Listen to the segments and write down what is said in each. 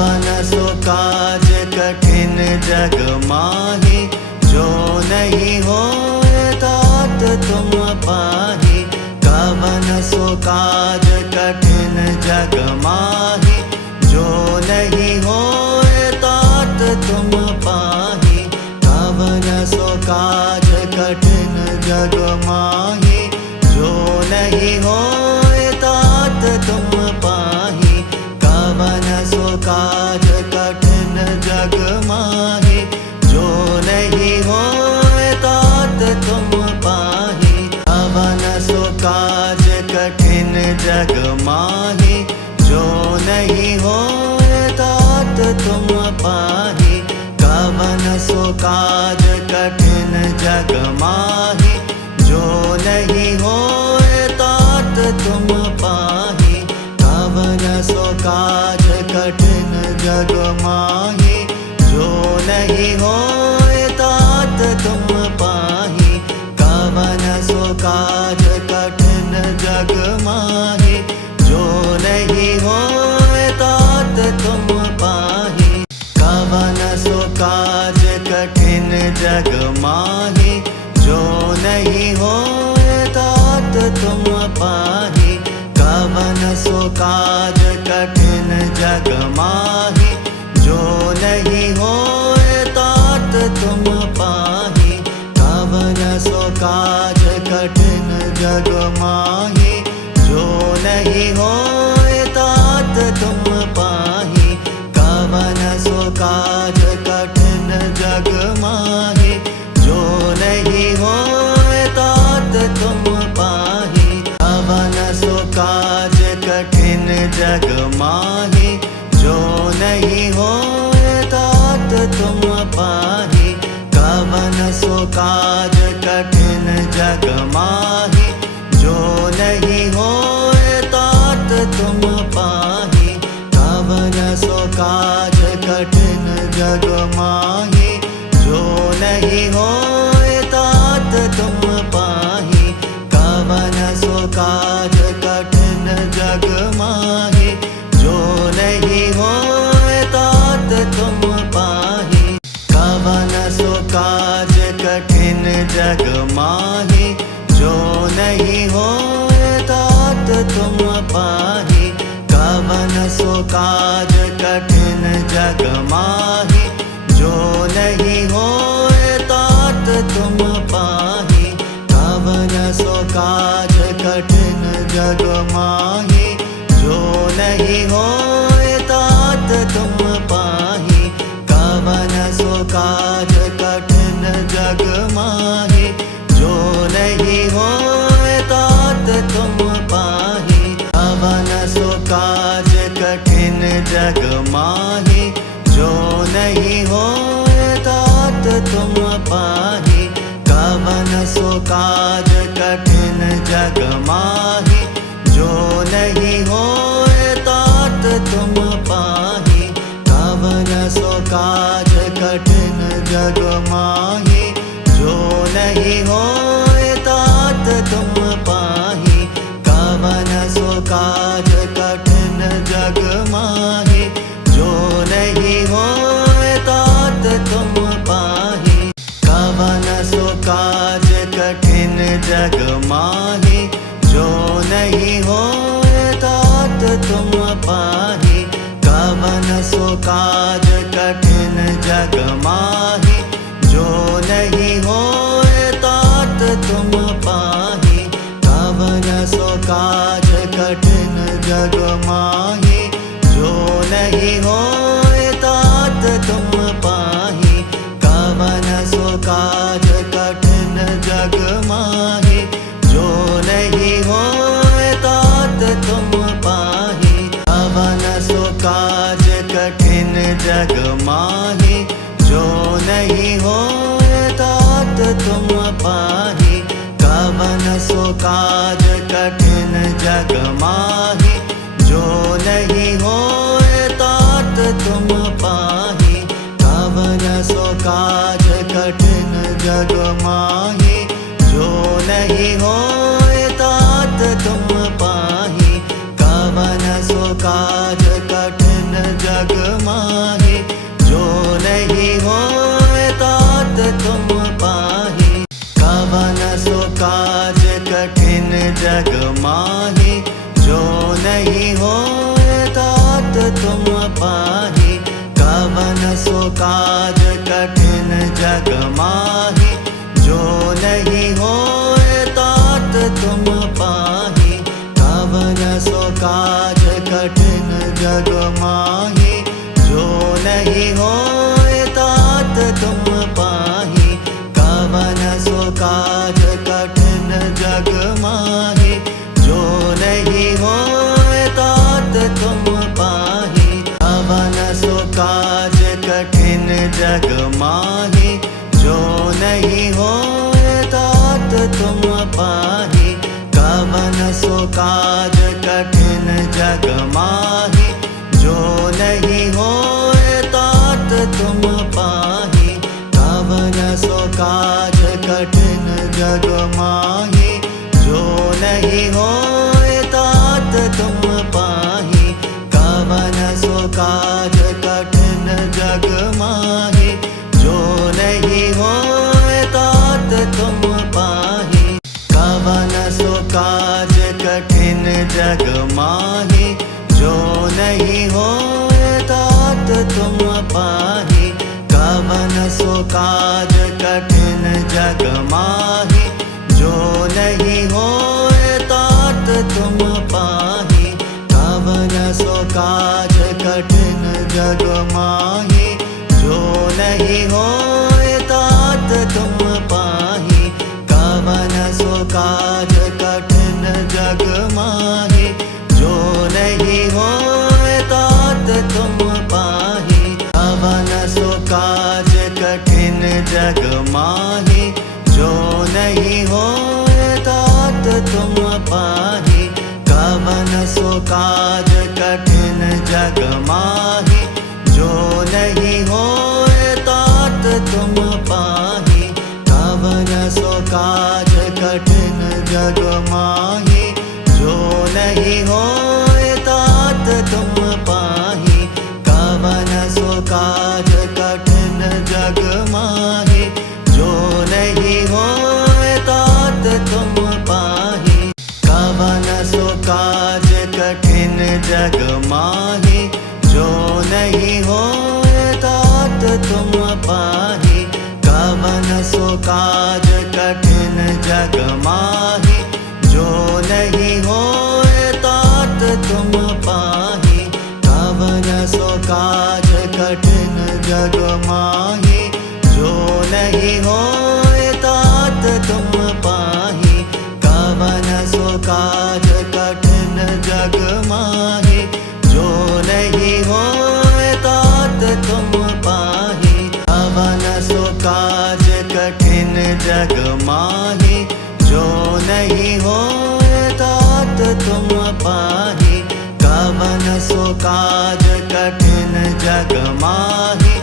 कवन सो काज कठिन जग माही, जो नहीं होए तात तुम पाही। कवन सो काज कठिन जग माही, जो नहीं होए तात तुम पाही। कवन सो काज कठिन जग माही, जो नहीं होए तात तुम पाही। कवन सो काज कठिन जग माही, जो नहीं होए तात तुम पाही। कवन सो काज कठिन जग माही, जो नहीं होए तात तुम पाही। कवन सो काज कठिन जग माही, जो नहीं होए तात तुम पाही। कवन सो काज कठिन जग माही, जो नहीं होए तात तुम पाही। कवन सो काज कठिन जग माही, जो नहीं होए तात तुम पाही। कवन सो काज कठिन जग माही, जो नहीं होए तात तुम पाही। कवन सो काज कठिन जग माही, जो नहीं होए तात तुम पाही। कवन सो काज कठिन जग माही, जो नहीं होए तात तुम पाही। कवन सो काज कठिन जग माही, जो नहीं होए तात तुम पाही। कवन सो काज कठिन जग माही, जो नहीं होए तात तुम पाही। कवन सो काज कठिन जग माही, जो नहीं होए तात तुम पाही। कवन सो काज कठिन जग माही, जो नहीं होए तात तुम पाही। कवन सो काज कठिन जग माही, जो नहीं होए तात तुम पाही। कवन सो काज कठिन जग माही, जो नहीं होए तात तुम पाही। कवन सो काज कठिन जग माही, जो नहीं होए तात तुम पाही। कवन सो काज कठिन जग माही, जो नहीं होए तात तुम पाही। कवन सो काज कठिन जग माही, जो नहीं होए तात तुम पाही। कवन सो काज कठिन जग माही, जो नहीं होए तात तुम पाही। कवन सो काज कठिन जग माही, जो नहीं होए तात तुम पाही। कवन सो काज कठिन जग माही, जो नहीं होए तात तुम पाही। कवन सो काज कठिन जग माही, जो नहीं होए तात तुम पाही। कवन सो काज कठिन जग माही, जो नहीं होए तात तुम पाही। कवन सो काज कठिन जग माही, जो नहीं होए तात तुम पाही। कवन सो काज कठिन जग माही, जो नहीं होए तात तुम पाही। कवन सो काज कठिन जग माही, जो नहीं होए तात तुम पाही। कवन सो काज कठिन जग माही, जो नहीं होए तात तुम पाही। कवन सो काज कठिन जग माही, जो नहीं जग माहि, जो नहीं होए तात तुम पाहि। कवन सो काज कठिन जग माहि, जो नहीं होए तात तुम पाहि। कवन सो काज कठिन जग माहि, जो नहीं होए तात तुम पाहि। कवन सो काज कठिन जग माहि, जो नहीं होए तात तुम पाहि। कवन सो काज कठिन जग माहि, जो नहीं होए तात तुम पाहि। कवन सो काज कठिन जग माहि, जो नहीं होए तात तुम पाहि। कवन सो काज कठिन जग माहि, जो नहीं होए तात तुम पाहि। कवन सो काज कठिन जग माहि, जो नहीं होए तात तुम पाहि। कवन सो काज कठिन जग माहि, जो नहीं होए तात तुम पाहि। कवन सो काज कठिन जग माहि, जो नहीं होए तात तुम पाहि। कवन सो काज कठिन जग माहि, जो नहीं होए तात तुम पाहि। कवन सो काज कठिन जग माहि, जो नहीं होए तात तुम पाहि। कवन सो काज कठिन जग माहि, जो नहीं होए तात तुम पाहि। कवन सो काज कठिन जग माहि, जो नहीं होए तात तुम पाहि। कवन सो काज कठिन जग माहि, जो नहीं होए तात तुम पाहि। कवन सो काज कठिन जग माहि, जो नहीं होए तात तुम पाहि। कवन सो काज कठिन जग माहि, जो नहीं होए तात तुम पाहि। कवन सो काज कठिन जग माहि, जो नहीं होए तात तुम पाहि। कवन सो काज कठिन जग माहि, जो नहीं होए तात तुम पाहि। कवन सो काज कठिन जग माहि,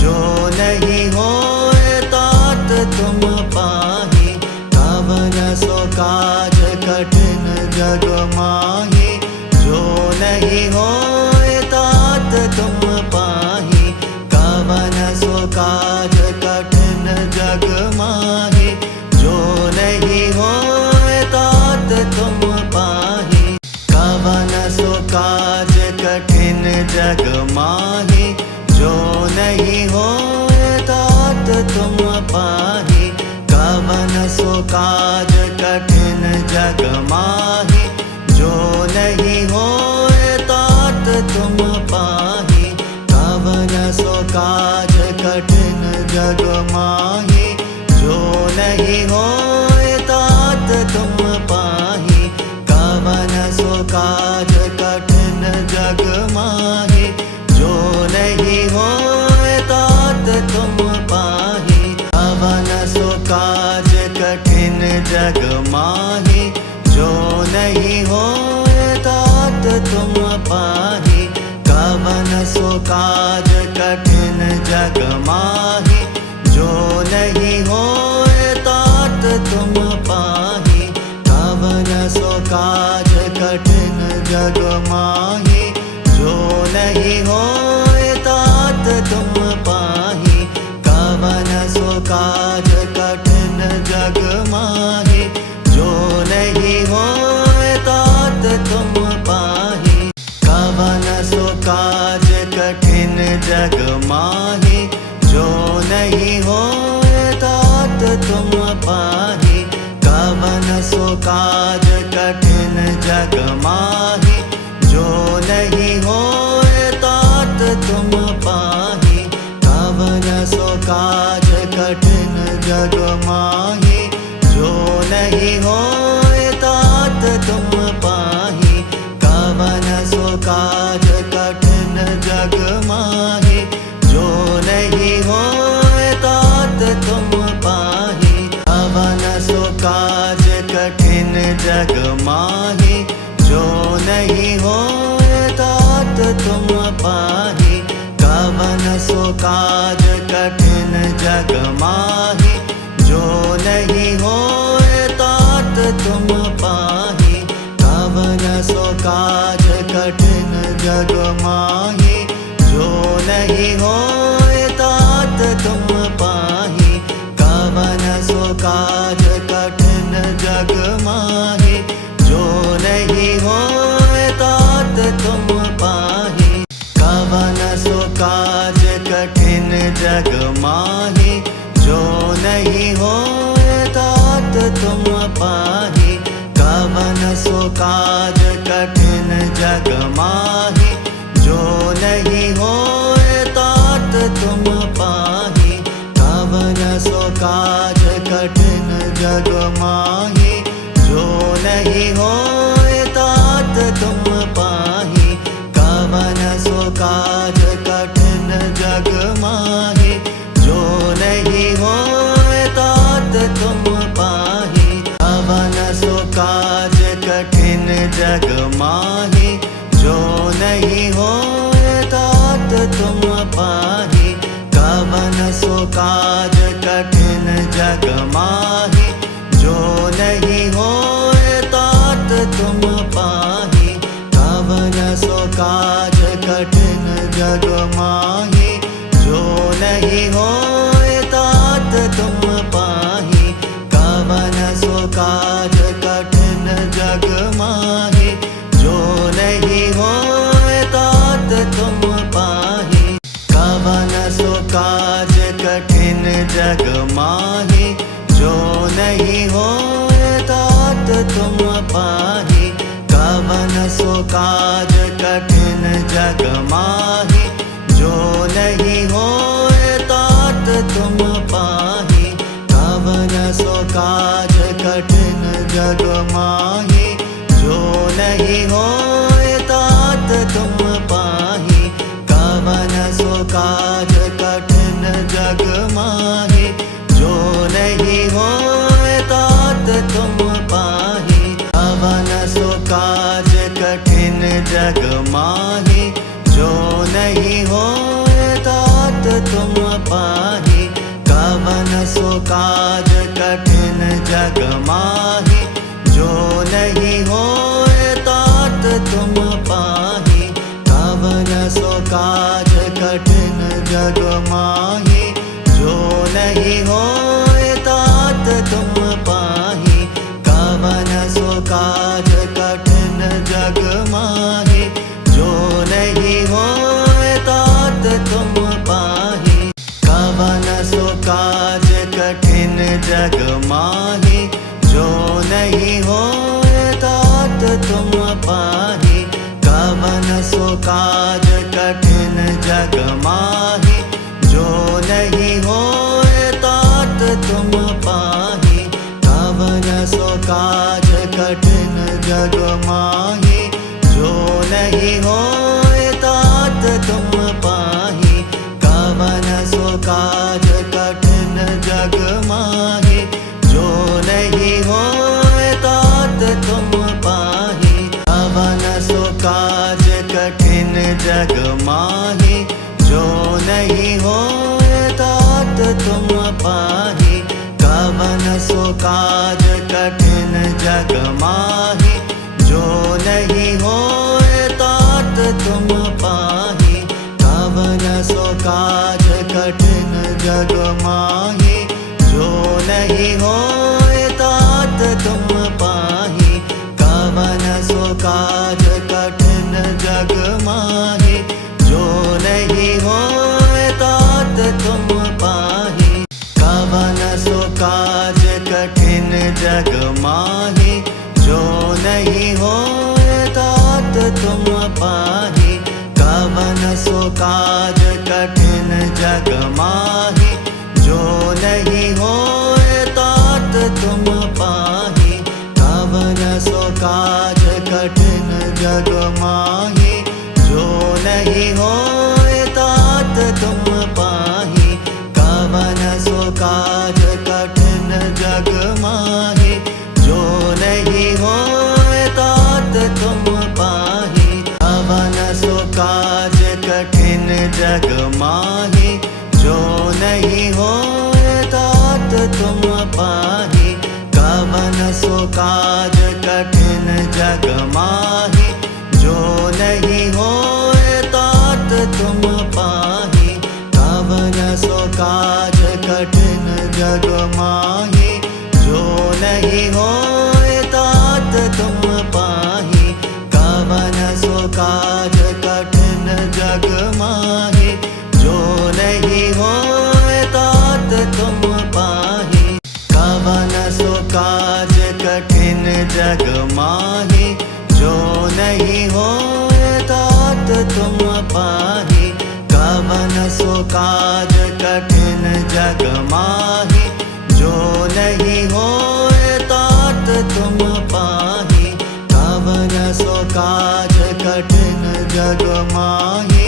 जो नहीं होए तात तुम पाहि। कवन सो काज कठिन जग माहि, जो नहीं होए तात तुम पाहि। कवन सो काज कठिन जग माहि, जो नहीं होए तात तुम पाहि। कवन सो काज कठिन जग माहि, जो नहीं होए तात तुम पाहि। कवन सो काज कठिन जग माहि, जो नहीं होए तात तुम पाहि। कवन सो काज कठिन जग माहि, जो नहीं होए तात तुम पाहि। कवन सो काज कठिन जग माहि, जो नहीं होए तात तुम पाहि। कवन सो काज कठिन जग माहि, जो नहीं होए तात तुम पाहि। कवन सो काज कठिन जग माहि, जो नहीं होए तात तुम पाहि। कवन सो काज कठिन जग माहि, जो नहीं होए तात तुम पाहि। कवन सो काज कठिन जग माहि, जो नहीं होए तात तुम पाहि। कवन सो काज कठिन जग माहि, जो नहीं होए तात तुम पाहि। कवन सो काज कठिन जग माहि, जो नहीं हो जग माहि जो नहीं होए तात तुम पाहि कवन सो काज कठिन जग माहि जो नहीं होए तात तुम पाहि कवन सो काज कठिन जग माहि जो नहीं होए तात तुम पाहि कवन सो काज कठिन जग माहि जो नहीं होए तात तुम पाहि कवन सो काज कठिन जग माहि जो नहीं होए तात तुम पाहि कवन सो काज कठिन जग माहि जो नहीं होए तात तुम पाहि कवन सो काज कठिन जग माहि जो नहीं होए तात तुम पाहि कवन सो काज कठिन जग माहि जो नहीं होए तात तुम पाहि कवन सो काज कठिन जग माहि जो नहीं होए तात तुम पाहि कवन सो काज कठिन जग माहि जो नहीं होए तात तुम पाहि कवन सो काज कठिन जग माहि जो नहीं होए तात तुम पाहि कवन सो काज कठिन जग माहि जो नहीं होए तात तुम पाहि कवन सो काज कठिन जग माहि जो नहीं होए तात तुम पाहि कवन सो काज कठिन जग माहि जो नहीं होए तात तुम पाहि कवन सो काज कठिन जग माहि जो नहीं होए तात तुम पाहि कवन सो काज कठिन जग माहि जो नहीं होए तात तुम पाहि कवन सो काज कठिन जग माहि जो नहीं होए तात तुम पाहि कवन सो काज कठिन जग माहि जो नहीं होए तात तुम पाहि कवन सो काज कठिन जग माहि जो नहीं होए तात तुम पाहि कवन सो काज कठिन जग माहि जो नहीं होए तात तुम पाहि कवन सो काज कठिन जग माहि जो नहीं होए तात तुम पाहि कवन सो काज कठिन जग माहि जो नहीं होए तात तुम पाहि कवन सो काज कठिन जग माहि जो नहीं होए तात तुम पाहि कवन सो काज कठिन जग माहि जो नहीं होए तात तुम पाहि कवन सो काज कठिन जग माहि जो नहीं होए तात तुम पाहि कवन सो काज कठिन जग माहि जो नहीं होए तात तुम पाहि कवन सो काज कठिन जग माहि जो नहीं होए तात तुम पाहि कवन सो काज कठिन जग माहि जो नहीं होए तात तुम पाहि कवन सो काज कठिन जग माहि जो नहीं होए तात तुम पाहि कवन सो काज कठिन जग माहि जो नहीं होए तात तुम पाहि कवन सो काज कठिन जग माहि जो नहीं होए तात तुम पाहि कवन सो काज कठिन जग माहि जो नहीं होए जग माहि जो नहीं होए तात तुम पाहि कवन सो काज कठिन जग माहि जो नहीं होए तात तुम पाहि कवन सो काज कठिन जग माहि जो नहीं होए तात तुम पाहि कवन सो काज कठिन जग माहि जो नहीं होए तात तुम पाहि कवन सो काज कठिन जग माहि जो नहीं होए तात तुम पाहि कवन सो काज कठिन जग माहि जो नहीं होए तात तुम पाहि कवन सो काज कठिन जग माहि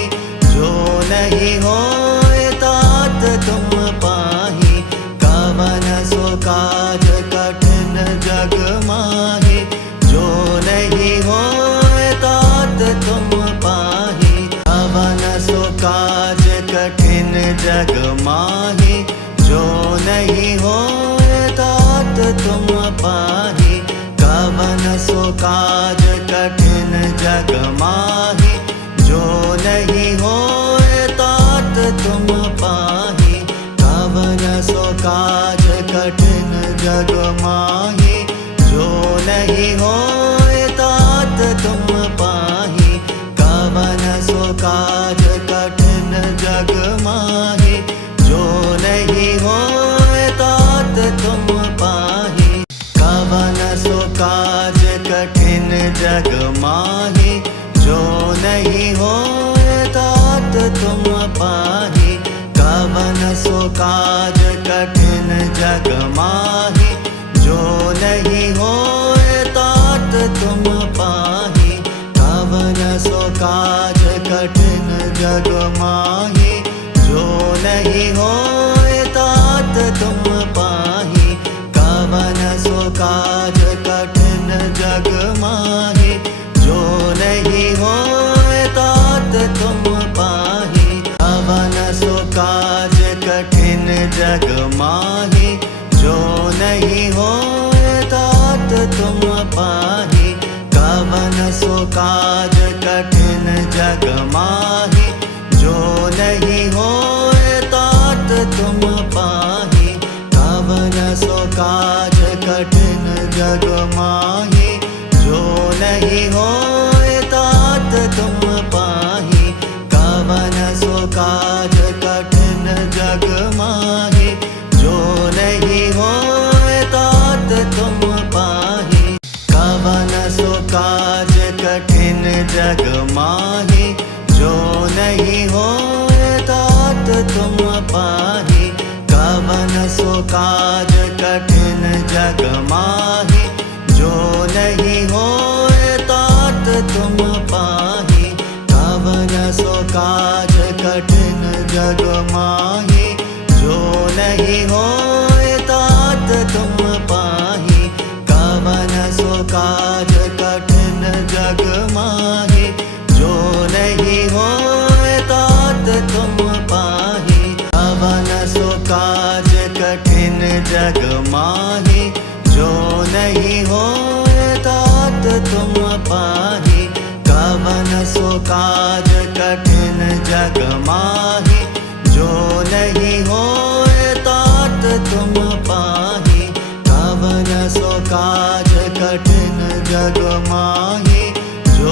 जो नहीं होए तात तुम पाहि कवन सो काज कठिन जग माहि जो नहीं होए तात तुम पाहि कवन सो काज कठिन जग माहि जो नहीं होए तात तुम पाहि कवन सो काज कठिन जग माहि जो नहीं होए तात तुम पाहि कवन सो काज कठिन जग माहि जो नहीं होए तात तुम पाहि कवन सो काज कठिन जग माहि जो नहीं होए तात तुम पाहि कवन सो काज कठिन जग माहि जो नहीं होए तात तुम पाहि कवन सो काज कठिन जग माहि जो नहीं होए तात तुम पाहि कवन सो काज कठिन जग माहि जो नहीं होए तात तुम पाहि कवन सो काज कठिन जग माहि जो नहीं होए तात तुम पाहि कवन सो काज कठिन जग माहि जो नहीं होए तात तुम पाहि कवन सो काज कठिन जग माहि जो नहीं होए तात तुम पाहि कवन सो काज कठिन जग माहि जो नहीं होए तात तुम पाहि कवन सो काज कठिन जग माहि जो नहीं होए तात तुम पाहि कवन सो काज कठिन जग माहि जो नहीं होए तात तुम पाहि कवन सो काज कठिन जग माहि जो नहीं होए तात तुम पाहि कवन सो काज कठिन जग माहि जो नहीं होए तात तुम पाहि कवन सो काज कठिन जग माहि जो नहीं होए तात तुम पाहि कवन सो काज कठिन जग माहि जो नहीं होए तात तुम पाहि कवन सो काज कठिन जग माहि जो नहीं होए तात तुम पाहि कवन सो काज कठिन जग माहि जो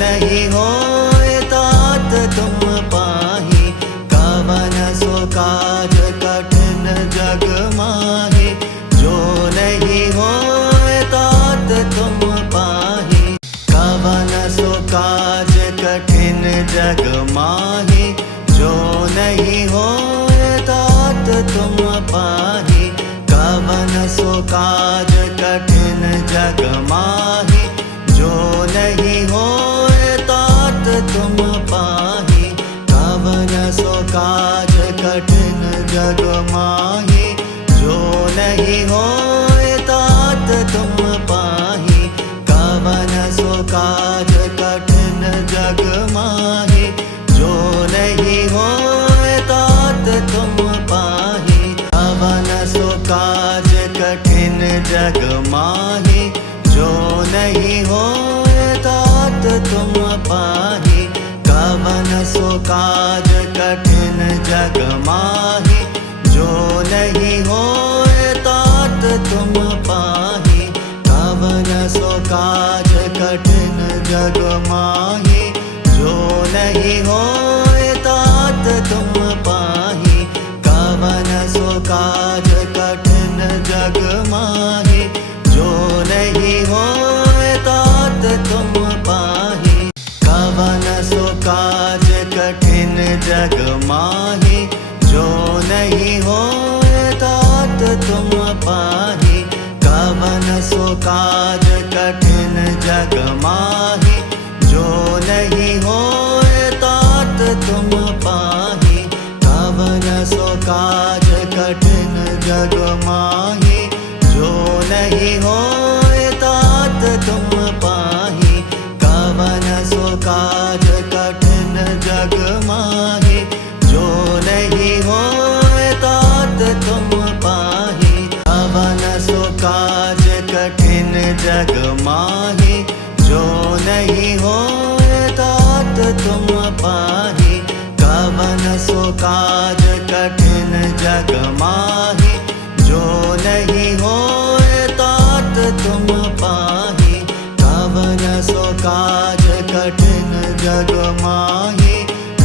नहीं होए तात तुम पाहि कवन सो काज कठिन जग माहि जो नहीं होए तात तुम पाहि कवन सो काज कठिन जग माहि जो नहीं होए तात तुम पाहि कवन सो काज कठिन जग माहि जो नहीं होए तात तुम पाहि कवन सो काज कठिन जग माहि जो नहीं होए तात तुम पाहि कवन सो काज कठिन जग माहि जो नहीं नहीं होए तात तुम पाही। कवन सो काज कठिन जग माही, जो नहीं होए तात तुम पाही। कवन सो काज कठिन जग माही, जो नहीं होए तात तुम पाही। कवन सो काज कठिन जग माही, जो नहीं होए तात तुम पाही। कवन सो काज कठिन जग माही, जो नहीं होए तात तुम पाही। कवन सो काज कठिन जग माही, जो नहीं होए तात तुम पाही। कवन सो काज कठिन जग माही, जो नहीं होए तात तुम पाही। कवन सो काज कठिन जग माही, जो नहीं होए तात तुम पाही। कवन सो काज कठिन जग माही, जो नहीं होए तात तुम पाही। कवन सो काज कठिन जग माही, जो नहीं होए तात तुम पाही। कवन सो काज कठिन जग माही, जो नहीं होए तात तुम पाही। कवन सो काज कठिन जग माही,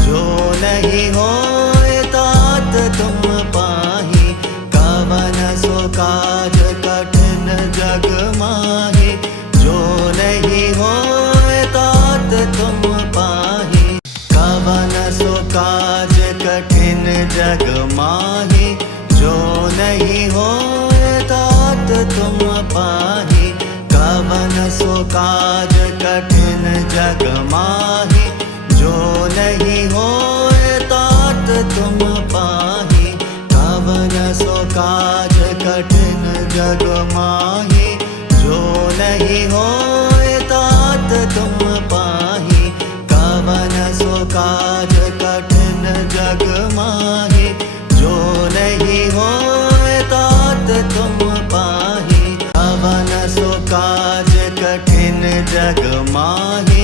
जो नहीं होए तात तुम पाही। कवन सो काज कठिन जग माही, जो नहीं होए तात तुम पाही। कवन सो काज कठिन जग माही, जो नहीं होए तात तुम पाही। कवन सो काज कठिन जग माही, जो नहीं होए तात तुम पाही। कवन सो काज कठिन जग माही, जो नहीं होए तात तुम पाही। कवन सो काज कठिन जग माही, जो नहीं होए तात तुम पाही। कवन सो काज कठिन जग माही,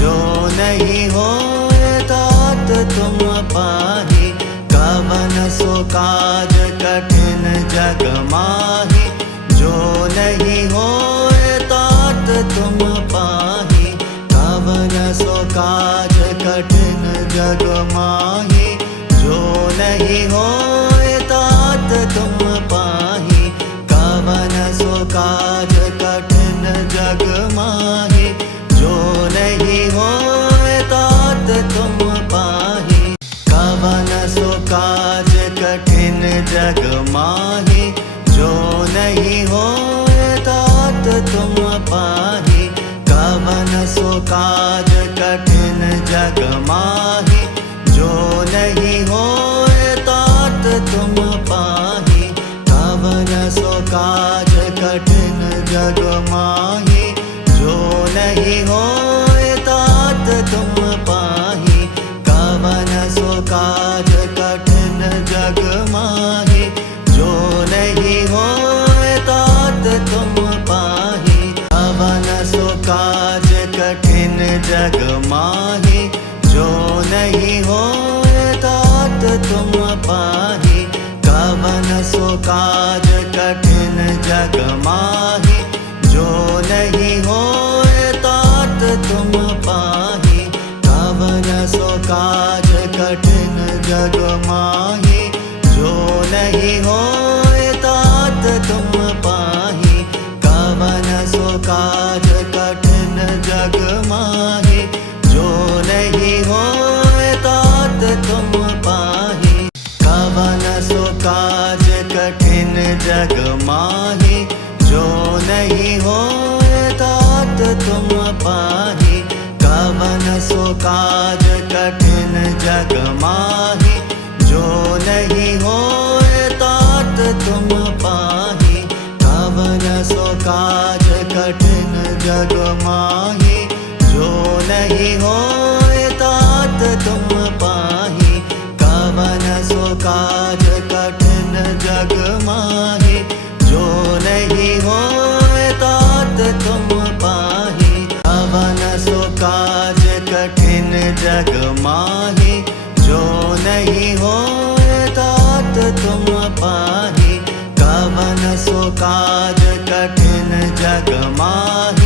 जो नहीं होए तात तुम पाही। कवन सो काज कठिन जग माही, जो नहीं होए तात तुम पाही। कवन सो काज कठिन जग माही, जो नहीं होए तात तुम पाही। कवन सो काज कठिन जग माही, जो नहीं होए तात तुम पाही। कवन सो काज कठिन जग माही, जो नहीं होए तात तुम पाही। कवन सो काज कठिन जग माही, जो नहीं होए तात तुम पाही। कवन सो काज कठिन जग माही, जो नहीं होए तात तुम पाही। कवन सो काज कठिन जग माही, जो नहीं होए तात तुम पाही। कवन सो काज कठिन जग माही, जो नहीं होए तात तुम पाही। कवन सो काज कठिन जग माही, जो नहीं होए तात तुम पाही। कवन सो काज कठिन जग माही, जो नहीं होए तात तुम पाही। कवन सो काज कठिन जग माही, जो नहीं होए तात तुम पाही। कवन सो काज कठिन जग माही, जो नहीं होए तात तुम पाही। कवन सो काज कठिन जग माही, जो नहीं होए तात तुम पाही। कवन सो काज कठिन जग माही, जो नहीं होए तात तुम पाही। काज कठिन जग माहि, जो नहीं होए तात तुम पाहि। कवन सो काज कठिन जग माहि,